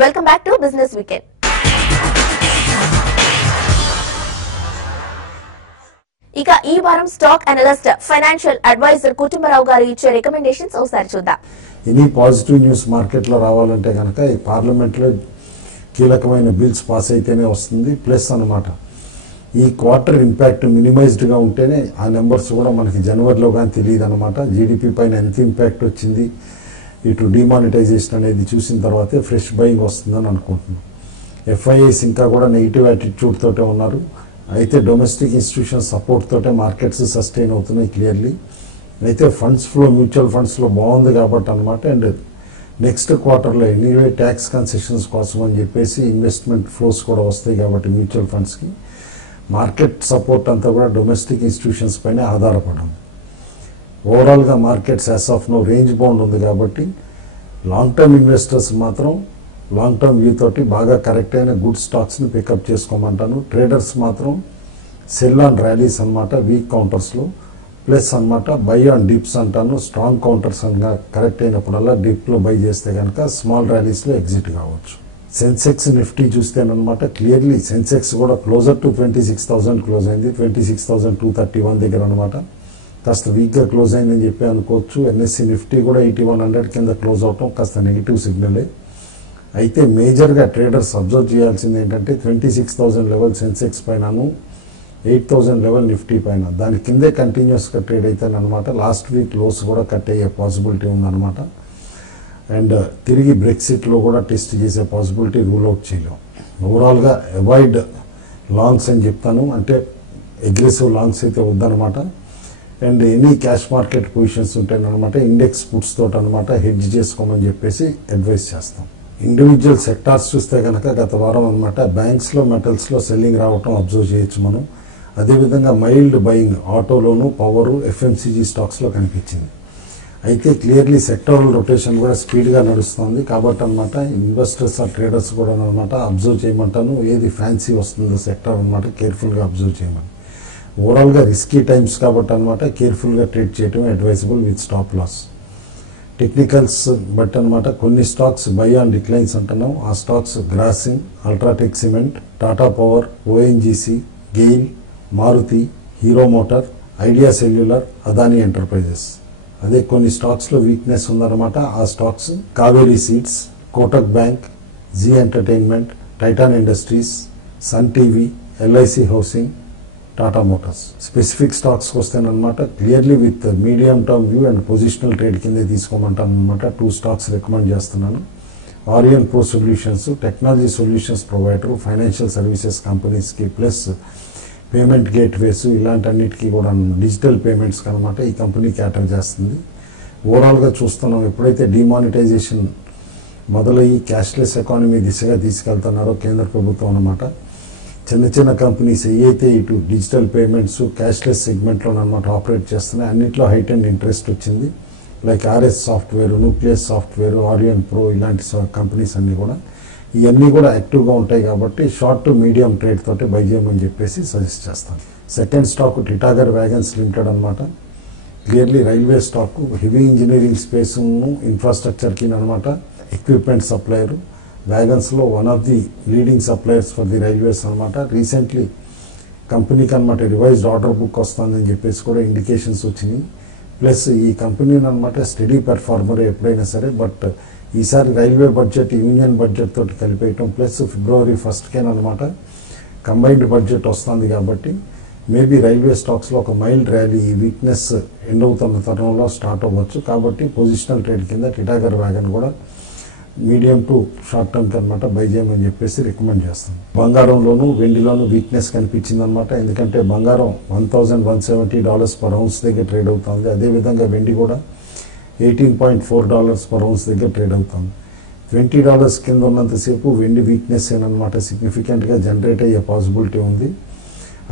Welcome back to Business Weekend. ఇక ఈ వారం stock analyst financial advisor Kutumbarao గారు ఇచ్చే రికమెండేషన్స్ ఒకసారి చూద్దాం. ఎనీ పాజిటివ్ న్యూస్ మార్కెట్లో రావాలంటే కనుక ఈ పార్లమెంట్లో కీలకమైన బిల్స్ పాస్ అయితేనే వస్తుంది. ప్లస్ అన్నమాట ఈ క్వార్టర్ ఇంపాక్ట్ మినిమైజ్డ్గా ఉంటేనే ఆ నెంబర్స్ కూడా మనకి జనవరిలో కానీ తెలియదు అనమాట. జీడిపి పైన ఎంత ఇంపాక్ట్ వచ్చింది, ఇటు డిమానిటైజేషన్ అనేది చూసిన తర్వాతే ఫ్రెష్ బయింగ్ వస్తుందని అనుకుంటున్నాం. ఎఫ్ఐఐస్ ఇంకా కూడా నెగిటివ్ యాటిట్యూడ్ తోటే ఉన్నారు. అయితే డొమెస్టిక్ ఇన్స్టిట్యూషన్ సపోర్ట్ తోటే మార్కెట్స్ సస్టైన్ అవుతున్నాయి క్లియర్లీ. అయితే ఫండ్స్ ఫ్లో మ్యూచువల్ ఫండ్స్లో బాగుంది కాబట్టి అనమాట. అండ్ నెక్స్ట్ క్వార్టర్లో ఎనీవే ట్యాక్స్ కన్సెషన్స్ కోసం అని చెప్పేసి ఇన్వెస్ట్మెంట్ ఫ్లోస్ కూడా వస్తాయి కాబట్టి మ్యూచువల్ ఫండ్స్కి మార్కెట్ సపోర్ట్ అంతా కూడా డొమెస్టిక్ ఇన్స్టిట్యూషన్స్ పైన ఆధారపడింది. ఓవరాల్గా markets as of no range bound ఉంది కాబట్టి లాంగ్ టర్మ్ ఇన్వెస్టర్స్ మాత్రం లాంగ్ టర్మ్ వ్యూ తోటి బాగా కరెక్ట్ అయిన గుడ్ స్టాక్స్ని పికప్ చేసుకోమంటాను. ట్రేడర్స్ మాత్రం సెల్ ఆన్ ర్యాలీస్ అనమాట వీక్ కౌంటర్స్లో, ప్లస్ అనమాట బై ఆన్ డిప్స్ అంటాను. స్ట్రాంగ్ కౌంటర్స్ అనగా కరెక్ట్ అయినప్పుడల్లా డిప్లో బై చేస్తే కనుక స్మాల్ ర్యాలీస్లో ఎగ్జిట్ కావచ్చు. సెన్సెక్స్ నిఫ్టీ చూస్తేనమాట క్లియర్లీ సెన్సెక్స్ కూడా క్లోజర్ టు 26,000 క్లోజ్ అయింది. 26,231 దగ్గర అనమాట. కాస్త వీక్గా క్లోజ్ అయిందని చెప్పి అనుకోవచ్చు. ఎన్ఎస్సి నిఫ్టీ కూడా 8100 కింద క్లోజ్ అవటం కాస్త నెగిటివ్ సిగ్నలే. అయితే మేజర్గా ట్రేడర్స్ అబ్జర్వ్ చేయాల్సింది ఏంటంటే 26,000 లెవెల్ సెన్సెక్స్ పైనను 8,000 లెవెల్ నిఫ్టీ పైన దాని కిందే కంటిన్యూస్గా ట్రేడ్ అవుతానమాట. లాస్ట్ వీక్ లోస్ కూడా కట్ అయ్యే పాసిబిలిటీ ఉందన్నమాట. అండ్ తిరిగి బ్రెక్సిట్లో కూడా టెస్ట్ చేసే పాసిబిలిటీ రూల్ అవుట్ చేయలేం. ఓవరాల్గా అవాయిడ్ లాంగ్స్ అని చెప్తాను, అంటే అగ్రెసివ్ లాంగ్స్ అయితే వద్దనమాట. And any cash market positions ఉంటాయన్నమాట ఇండెక్స్ పుట్స్ తోటి అనమాట హెడ్జ్ చేసుకోమని చెప్పేసి అడ్వైస్ చేస్తాం. ఇండివిజువల్ సెక్టార్స్ చూస్తే కనుక గత వారం అనమాట బ్యాంక్స్లో మెటల్స్లో సెల్లింగ్ రావటం అబ్జర్వ్ చేయొచ్చు మనం. అదేవిధంగా మైల్డ్ బయింగ్ ఆటోలోను పవరు ఎఫ్ఎంసీజీ స్టాక్స్లో కనిపించింది. అయితే క్లియర్లీ సెక్టరల్ రొటేషన్ కూడా స్పీడ్గా నడుస్తుంది కాబట్టి అనమాట ఇన్వెస్టర్స్ ఆ ట్రేడర్స్ కూడా అనమాట అబ్జర్వ్ చేయమంటాను. ఏది ఫ్యాన్సీ వస్తుందో సెక్టర్ అనమాట కేర్ఫుల్గా అబ్జర్వ్ చేయమని. ఓవరాల్గా రిస్కీ టైమ్స్ కాబట్టి అనమాట కేర్ఫుల్గా ట్రేడ్ చేయడం advisable with stop loss. Technicals but అనమాట కొన్ని స్టాక్స్ బై ఆన్ డిక్లైన్స్ అంటున్నాం. ఆ stocks Grasim, UltraTech Cement, Tata Power, ONGC, GAIL, Maruti, Hero Motor, Idea Cellular, Adani Enterprises. అదే కొన్ని స్టాక్స్లో వీక్నెస్ ఉందన్నమాట. ఆ stocks Kaveri Seeds, Kotak Bank, Zee Entertainment, Titan Industries, Sun TV, LIC Housing, Tata Motors. Specific స్టాక్స్కి వస్తేనమాట clearly with medium term view and positional trade కిందే తీసుకోమంటాను అనమాట. 2 స్టాక్స్ రికమెండ్ చేస్తున్నాను. Aurionpro solutions technology solutions provider financial services కంపెనీస్కి ప్లస్ పేమెంట్ గేట్వేస్ ఇలాంటన్నిటికీ కూడా digital పేమెంట్స్కి అనమాట ఈ కంపెనీ క్యాటర్ చేస్తుంది. ఓవరాల్గా చూస్తున్నాం ఎప్పుడైతే డిమానిటైజేషన్ మొదలయ్యి క్యాష్లెస్ ఎకానమీ దిశగా తీసుకెళ్తున్నారో కేంద్ర ప్రభుత్వం అనమాట చిన్న చిన్న కంపెనీస్ ఏవైతే ఇటు డిజిటల్ పేమెంట్స్ క్యాష్లెస్ సెగ్మెంట్లో అనమాట ఆపరేట్ చేస్తున్నాయి అన్నింటిలో హైట్ అండ్ ఇంట్రెస్ట్ వచ్చింది. Like RS software, Nucleus software, Aurionpro ఇలాంటి కంపెనీస్ అన్నీ కూడా ఇవన్నీ కూడా యాక్టివ్గా ఉంటాయి కాబట్టి షార్ట్ టు మీడియం ట్రేడ్ తోటి బై చేయమని చెప్పేసి సజెస్ట్ చేస్తాను. Second stock Titagarh Wagons Limited అనమాట. Clearly railway stock heavy engineering స్పేస్ను ఇన్ఫ్రాస్ట్రక్చర్కి అనమాట ఎక్విప్మెంట్ సప్లయర్. వ్యాగన్స్లో one of the leading suppliers for the railways అనమాట. రీసెంట్లీ కంపెనీకి అనమాట రివైజ్డ్ ఆర్డర్ బుక్ వస్తుందని చెప్పేసి కూడా ఇండికేషన్స్ వచ్చినాయి. ప్లస్ ఈ కంపెనీని అనమాట స్టడీ పెర్ఫార్మర్ ఎప్పుడైనా సరే. బట్ ఈసారి రైల్వే బడ్జెట్ యూనియన్ బడ్జెట్ తోటి కలిపేయటం ప్లస్ February 1st అనమాట కంబైన్డ్ బడ్జెట్ వస్తుంది కాబట్టి మేబీ రైల్వే స్టాక్స్లో ఒక మైల్డ్ ర్యాలీ ఈ వీక్నెస్ ఎండ్ అవుతున్న తరుణంలో స్టార్ట్ అవ్వచ్చు. కాబట్టి పొజిషనల్ ట్రేడ్ కింద టిటాగర్ వ్యాగన్ కూడా మీడియం టు షార్ట్ టర్మ్కి అనమాట బై చేయమని చెప్పేసి రికమెండ్ చేస్తాను. బంగారంలోను వెండిలోను వీక్నెస్ కనిపించింది అనమాట. ఎందుకంటే బంగారం $1,170 పర్ ఔన్స్ దగ్గర ట్రేడ్ అవుతుంది. అదేవిధంగా వెండి కూడా $18.4 పర్ ఔన్స్ దగ్గర ట్రేడ్ అవుతుంది. $20 కింద ఉన్నంతసేపు వెండి వీక్నెస్ ఏనమాట సిగ్నిఫికెంట్గా జనరేట్ అయ్యే పాసిబిలిటీ ఉంది.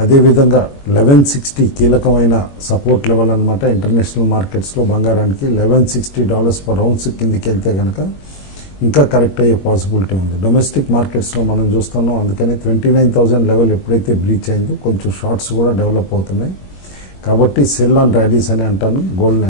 అదేవిధంగా 1160 కీలకమైన సపోర్ట్ లెవెల్ అనమాట ఇంటర్నేషనల్ మార్కెట్స్లో బంగారానికి. $1160 పర్ ఔన్స్ కిందికి వెళ్తే కనుక ఇంకా కరెక్ట్ అయ్యే పాసిబిలిటీ ఉంది. డొమెస్టిక్ మార్కెట్స్లో మనం చూస్తున్నాం. అందుకని 29,000 లెవెల్ ఎప్పుడైతే బ్రీచ్ అయిందో కొంచెం షార్ట్స్ కూడా డెవలప్ అవుతున్నాయి కాబట్టి సెల్ ఆన్ ర్యాలీస్ అని అంటాను. గోల్డ్